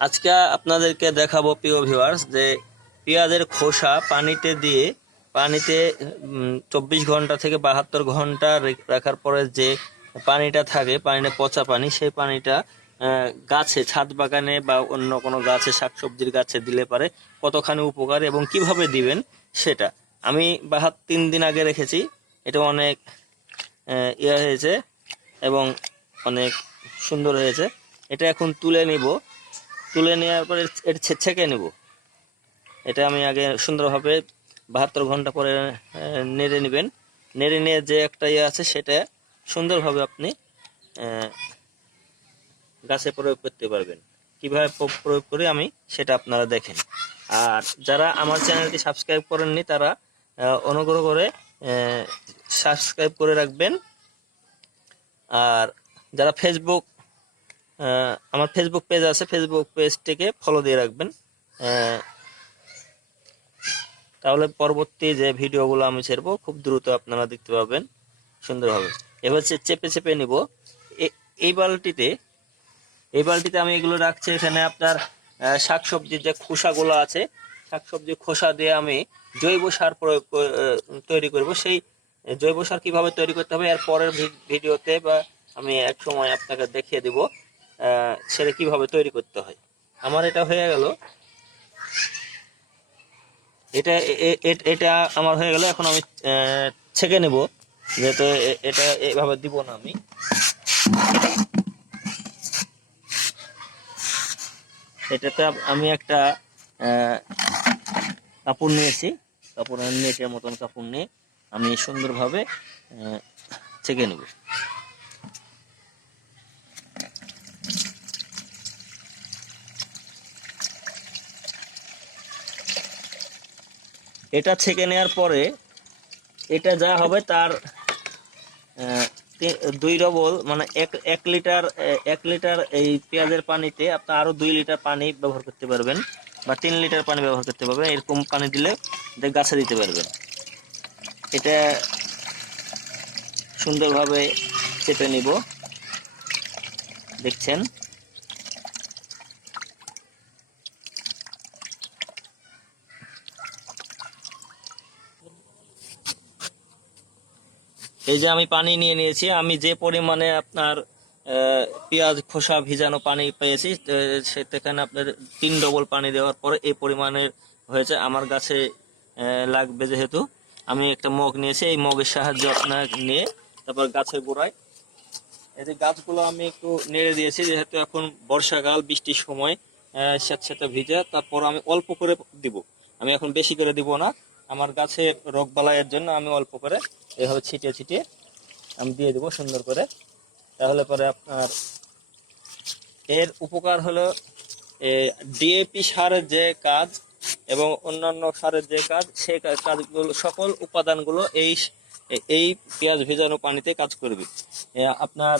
আজকে আপনাদেরকে দেখাবো প্রিয় ভিউয়ার্স যে পেঁয়াজের খোসা পানিতে দিয়ে পানিতে 24 ঘন্টা থেকে 72 ঘন্টা রাখার পরে যে পানিটা থাকে, পানিটা পচা পানি, সেই পানিটা গাছে, ছাদ বাগানে বা অন্য কোনো গাছে, শাকসবজির গাছে দিলে পারে কতখানি উপকার এবং কিভাবে দিবেন সেটা আমি 3 দিন আগে রেখেছি। এটা অনেক ইয়ে হয়েছে এবং অনেক সুন্দর হয়েছে। এটা এখন তুলে নিব, তুলে নেওয়ার পরে এটা ছেঁকে নেব। এটা আমি আগে সুন্দরভাবে 72 ঘন্টা পরে নেড়ে নেবেন। নেড়ে নিয়ে যে একটা ইয়ে আছে সেটা সুন্দরভাবে আপনি গাছে প্রয়োগ করতে পারবেন। কিভাবে প্রয়োগ করি আমি সেটা আপনারা দেখেন। আর যারা আমার চ্যানেলটি সাবস্ক্রাইব করেননি তারা অনুগ্রহ করে সাবস্ক্রাইব করে রাখবেন। আর যারা আমার ফেসবুক পেজ আছে, ফেসবুক পেজটিকে ফলো দিয়ে রাখবেন। তাহলে পরবর্তী যে ভিডিওগুলো আমি ছেড়বো খুব দ্রুত আপনারা দেখতে পাবেন সুন্দরভাবে। এবার চেপে চেপে নিব। এই বালতিতে আমি এগুলো রাখছি। এখানে আপনার শাকসবজির যে খোসাগুলো আছে, শাকসবজির খোসা দিয়ে আমি জৈব সার তৈরি করব। সেই জৈব সার কিভাবে তৈরি করতে হবে এর পরের ভিডিওতে বা আমি এক সময় আপনাকে দেখিয়ে দিব সেটা কিভাবে তৈরি করতে হয়। আমার এটা হয়ে গেল, এটা আমার হয়ে গেল। এখন আমি ছেঁকে নেব, যেহেতু এটা এভাবে দিব না। এটাতে আমি একটা কাপড় নিয়েছি, কাপড়ের নেটের মতন কাপড় নিয়ে আমি সুন্দরভাবে ছেঁকে নেব। এটা ছেঁকে নেওয়ার পরে এটা যা হবে তার 2 ডবল, মানে 1 লিটার এই পেঁয়াজের পানিতে আপনি আরো 2 লিটার পানি ব্যবহার করতে পারবেন বা 3 লিটার পানি ব্যবহার করতে পারবেন। এরকম পানি দিলে গাছে দিতে পারবেন। এটা সুন্দরভাবে চেপে নিব, দেখছেন। এই যে আমি পানি নিয়ে নিয়েছি, আমি যে পরিমাণে আপনার পেঁয়াজ খোসা ভিজানো পানি পেয়েছি সেখানে আপনার 3 ডবল পানি দেওয়ার পরে এই পরিমাণের হয়েছে। আমার গাছে লাগবে যেহেতু আমি একটা মগ নিয়েছি, এই মগের সাহায্যে আপনার নিয়ে তারপর গাছের গোড়ায় এই যে গাছগুলো আমি একটু নেড়ে দিয়েছি, যেহেতু এখন বর্ষাকাল, বৃষ্টির সময় স্যাঁতস্যাঁতে ভিজা। তারপর আমি অল্প করে দিব, আমি এখন বেশি করে দিব না। আমার গাছের রোগ বালাইয়ের জন্য আমি অল্প করে এভাবে ছিটিয়ে ছিটিয়ে আমি দিয়ে দেবো সুন্দর করে। তাহলে পরে আপনার এর উপকার হলো ডিএপি সারের যে কাজ এবং অন্যান্য সারের যে কাজ, সেই কাজগুলো, সকল উপাদানগুলো এই পেঁয়াজ ভেজানো পানিতে কাজ করবে। আপনার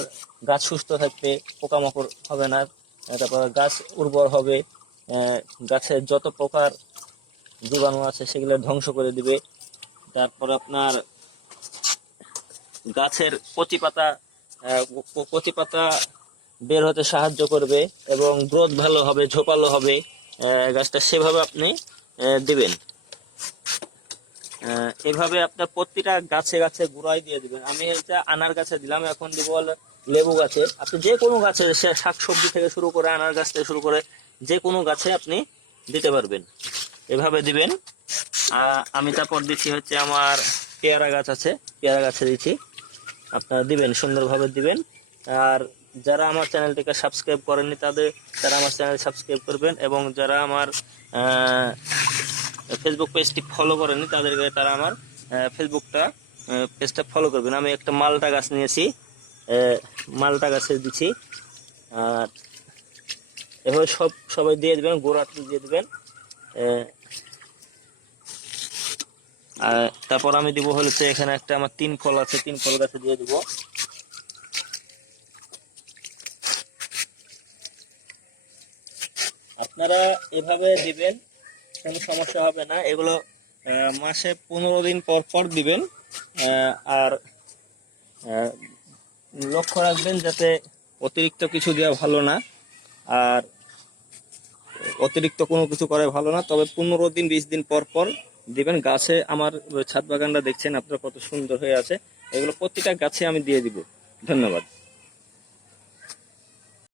গাছ সুস্থ থাকবে, পোকামাকড় হবে না, তারপর গাছ উর্বর হবে, গাছের যত প্রকার জীবাণু আছে সেগুলো ধ্বংস করে দিবে। তারপর আপনার গাছের কচি পাতা বের হতে সাহায্য করবে এবং গ্রোথ ভালো হবে, ঝোপালো হবে গাছটা। সেভাবে আপনি দিবেন। এভাবে আপনার প্রতিটা গাছে গাছে গুঁড়াই দিয়ে দিবেন। আমি এটা আনার গাছে দিলাম, এখন দিব লেবু গাছে। আপনি যে কোনো গাছে, শাকসবজি থেকে শুরু করে আনার গাছ থেকে শুরু করে যে কোনো গাছে আপনি দিতে পারবেন, এভাবে দিবেন। আমি তারপর দিচ্ছি হচ্ছে আমার পেয়ারা গাছ আছে, পেয়ারা গাছে দিচ্ছি। আপনারা দিবেন, সুন্দরভাবে দিবেন। আর যারা আমার চ্যানেলটিকে সাবস্ক্রাইব করেননি তারা আমার চ্যানেল সাবস্ক্রাইব করবেন এবং যারা আমার ফেসবুক পেজটি ফলো করেননি তারা আমার পেজটা ফলো করবেন। আমি একটা মালটা গাছ নিয়েছি, মালটা গাছে দিচ্ছি। আর এভাবে সবাই দিয়ে দেবেন, গোড়াতে দিয়ে দেবেন। আর তারপর আমি দিব হচ্ছে এখানে একটা আমার 3 ফল আছে, 3 ফল গাছে দিয়ে দিব। আপনারা এভাবে দিবেন, কোনো সমস্যা হবে না। এগুলো মাসে 15 দিন পর পর দিবেন। আর লক্ষ্য রাখবেন যাতে অতিরিক্ত কিছু দেওয়া ভালো না। আর অতিরিক্ত কোনো কিছু করে ভালো না, তবে 15 দিন 20 দিন পর পর দিবেন। গাছে আমার ছাদ বাগানটা দেখছেন আপনারা কত সুন্দর হয়ে আছে, এগুলো প্রতিটা গাছে আমি দিয়ে দিব। ধন্যবাদ।